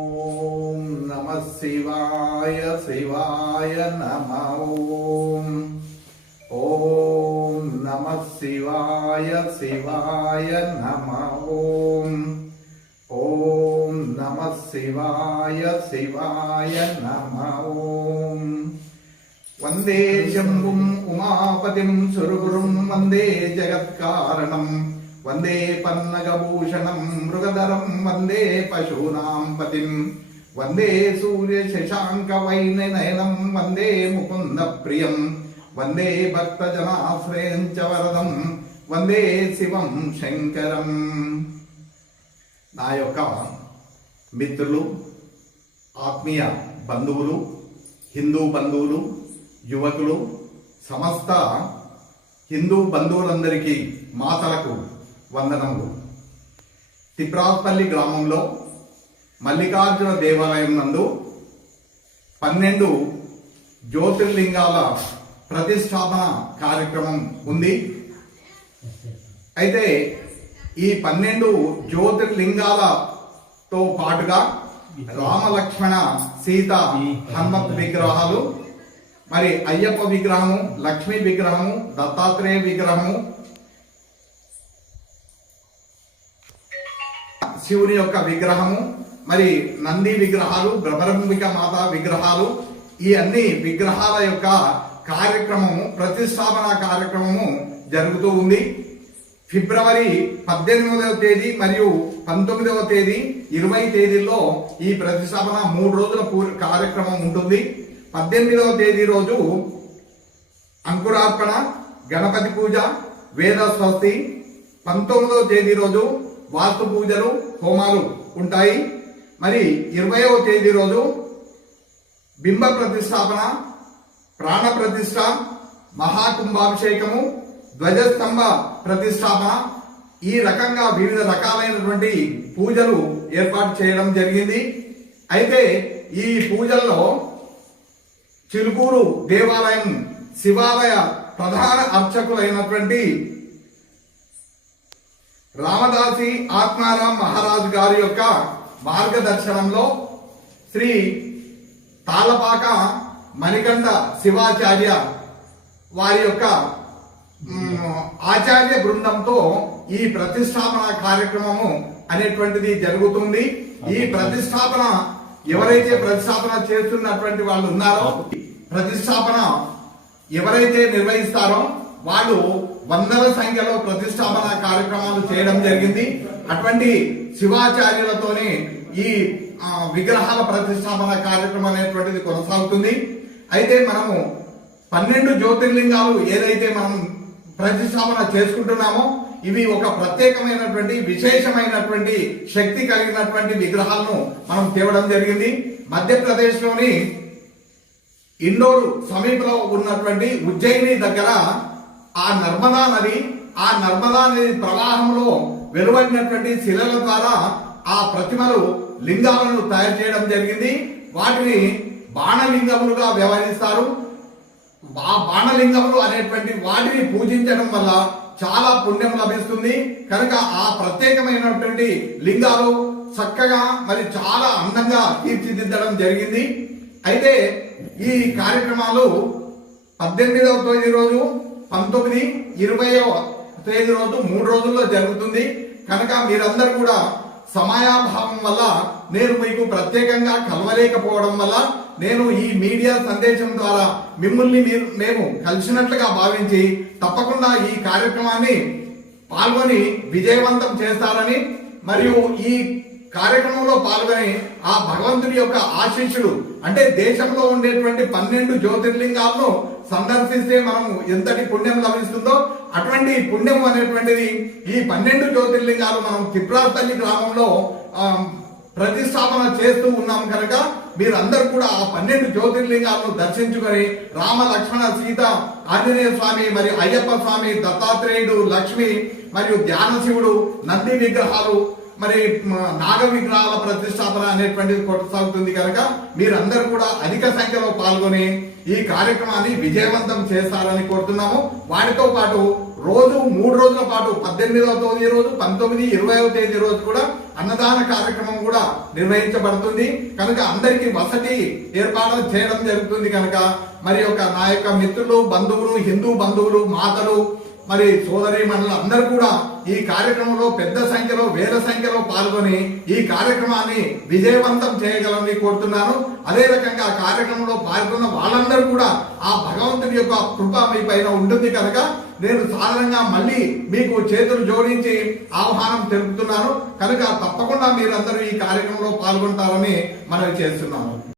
ఓం నమ శివాయ శివాయ నమ ఓం. ఓం నమ శివాయ శివాయ నమ ఓం. ఓం నమ శివాయ శివాయ నమ ఓం. వందే శంభుం ఉమాపతిం సురుగురుం వందే జగత్కారణం. వందే పన్నగభూషణం మృగధరం వందే పశూనాం పతిం వందే సూర్య శశాంక వైనయనం వందే ముకుంద ప్రియం వందే భక్తజనాశ్రయంచ వరదం వందే శివం శంకరం నా యొక్క మిత్రులు ఆత్మీయ బంధువులు హిందూ బంధువులు యువకులు సమస్త హిందూ బంధువులందరికీ మాతలకు వందనములు. తిప్రాత్పల్లి గ్రామంలో మల్లికార్జున దేవాలయం నందు పన్నెండు జ్యోతిర్లింగాల ప్రతిష్టాపన కార్యక్రమం ఉంది. అయితే ఈ పన్నెండు జ్యోతిర్లింగాలతో పాటుగా రామ లక్ష్మణ సీత హనుమత్ విగ్రహాలు మరి అయ్యప్ప విగ్రహము లక్ష్మీ విగ్రహము దత్తాత్రేయ విగ్రహము శివుని యొక్క విగ్రహము మరి నంది విగ్రహాలు భ్రమరంబిక మాత విగ్రహాలు ఈ అన్ని విగ్రహాల యొక్క కార్యక్రమము ప్రతిష్టాపన కార్యక్రమము జరుగుతూ ఉంది. ఫిబ్రవరి పద్దెనిమిదవ తేదీ మరియు పంతొమ్మిదవ తేదీ ఇరవై తేదీల్లో ఈ ప్రతిష్టాపన మూడు రోజుల పూర్- కార్యక్రమం ఉంటుంది. పద్దెనిమిదవ తేదీ రోజు అంకురార్పణ గణపతి పూజ వేద స్వస్తి. పంతొమ్మిదవ తేదీ రోజు వాస్తు పూజలు హోమాలు ఉంటాయి. మరి ఇరవయవ తేదీ రోజు బింబ ప్రతిష్టాపన ప్రాణ ప్రతిష్ట మహాకుంభాభిషేకము ధ్వజస్తంభ ప్రతిష్టాపన ఈ రకంగా వివిధ రకాలైనటువంటి పూజలు ఏర్పాటు చేయడం జరిగింది. అయితే ఈ పూజల్లో చిలుకూరు దేవాలయం శివాలయ ప్రధాన అర్చకులైనటువంటి రామదాసి ఆత్మారాం మహారాజు గారి యొక్క మార్గదర్శనంలో శ్రీ తాళపాక మణికంఠ శివాచార్య వారి యొక్క ఆచార్య బృందంతో ఈ ప్రతిష్టాపన కార్యక్రమము అనేటువంటిది జరుగుతుంది. ఈ ప్రతిష్టాపన ఎవరైతే ప్రతిష్టాపన చేస్తున్నటువంటి వాళ్ళు ఉన్నారో ప్రతిష్టాపన ఎవరైతే నిర్వహిస్తారో వాళ్ళు వందల సంఖ్యలో ప్రతిష్టాపన కార్యక్రమాలు చేయడం జరిగింది. అటువంటి శివాచార్యులతోనే ఈ విగ్రహాల ప్రతిష్టాపన కార్యక్రమం అనేటువంటిది కొనసాగుతుంది. అయితే మనము పన్నెండు జ్యోతిర్లింగాలు ఏదైతే మనం ప్రతిష్టాపన చేసుకుంటున్నామో ఇవి ఒక ప్రత్యేకమైనటువంటి విశేషమైనటువంటి శక్తి కలిగినటువంటి విగ్రహాలను మనం తేవడం జరిగింది. మధ్యప్రదేశ్లోని ఇండోర్ సమీపంలో ఉన్నటువంటి ఉజ్జయిని దగ్గర ఆ నర్మదా నది ఆ నర్మదా నది ప్రవాహంలో వెలువడినటువంటి శిలల ద్వారా ఆ ప్రతిమలు లింగాలను తయారు చేయడం జరిగింది. వాటిని బాణలింగములుగా వ్యవహరిస్తారు. ఆ బాణలింగములు అనేటువంటి వాటిని పూజించడం వల్ల చాలా పుణ్యం లభిస్తుంది. కనుక ఆ ప్రత్యేకమైనటువంటి లింగాలు చక్కగా మరి చాలా అందంగా తీర్చిదిద్దడం జరిగింది. అయితే ఈ కార్యక్రమాలు పద్దెనిమిదవ తొమ్మిది రోజు పంతొమ్మిది ఇరవై తేదీ రోజు మూడు రోజుల్లో జరుగుతుంది. కనుక మీరందరూ కూడా సమయాభావం వల్ల నేను మీకు ప్రత్యేకంగా కలవలేకపోవడం వల్ల నేను ఈ మీడియా సందేశం ద్వారా మిమ్మల్ని మీరు మేము కలిసినట్లుగా భావించి తప్పకుండా ఈ కార్యక్రమాన్ని పాల్గొని విజయవంతం చేస్తారని మరియు ఈ కార్యక్రమంలో పాల్గొని ఆ భగవంతుడి యొక్క ఆశీస్సులు అంటే దేశంలో ఉండేటువంటి పన్నెండు జ్యోతిర్లింగాలను సందర్శిస్తే మనం ఎంతటి పుణ్యం లభిస్తుందో అటువంటి పుణ్యం అనేటువంటిది ఈ పన్నెండు జ్యోతిర్లింగాలు మనం తిప్రాపల్లి గ్రామంలో ప్రతిష్టాపన చేస్తూ ఉన్నాం కనుక మీరందరూ కూడా ఆ పన్నెండు జ్యోతిర్లింగాలను దర్శించుకొని రామ లక్ష్మణ సీత ఆంజనేయ స్వామి మరి అయ్యప్ప స్వామి దత్తాత్రేయుడు లక్ష్మి మరియు ధ్యాన శివుడు నంది విగ్రహాలు మరి నాగ విగ్రహాల ప్రతిష్టాపన అనేటువంటిది కొనసాగుతుంది కనుక మీరందరూ కూడా అధిక సంఖ్యలో పాల్గొని ఈ కార్యక్రమాన్ని విజయవంతం చేస్తారని కోరుతున్నాము. వాటితో పాటు రోజు మూడు రోజుల పాటు పద్దెనిమిదవ తేదీ రోజు పంతొమ్మిది ఇరవైవ తేదీ రోజు కూడా అన్నదాన కార్యక్రమం కూడా నిర్వహించబడుతుంది. కనుక అందరికీ వసతి ఏర్పాటు చేయడం జరుగుతుంది కనుక మరి యొక్క నా యొక్క మిత్రులు బంధువులు హిందూ బంధువులు మాతలు మరి సోదరి మండలి అందరూ కూడా ఈ కార్యక్రమంలో పెద్ద సంఖ్యలో వేల సంఖ్యలో పాల్గొని ఈ కార్యక్రమాన్ని విజయవంతం చేయగలని కోరుతున్నాను. అదే రకంగా ఆ కార్యక్రమంలో పాల్గొన్న వాళ్ళందరూ కూడా ఆ భగవంతుని యొక్క కృప మీ పైన ఉంటుంది కనుక నేను సాధారణంగా మళ్ళీ మీకు చేతులు జోడించి ఆహ్వానం తెలుపుతున్నాను. కనుక తప్పకుండా మీరందరూ ఈ కార్యక్రమంలో పాల్గొంటారని మనవి చేస్తున్నాము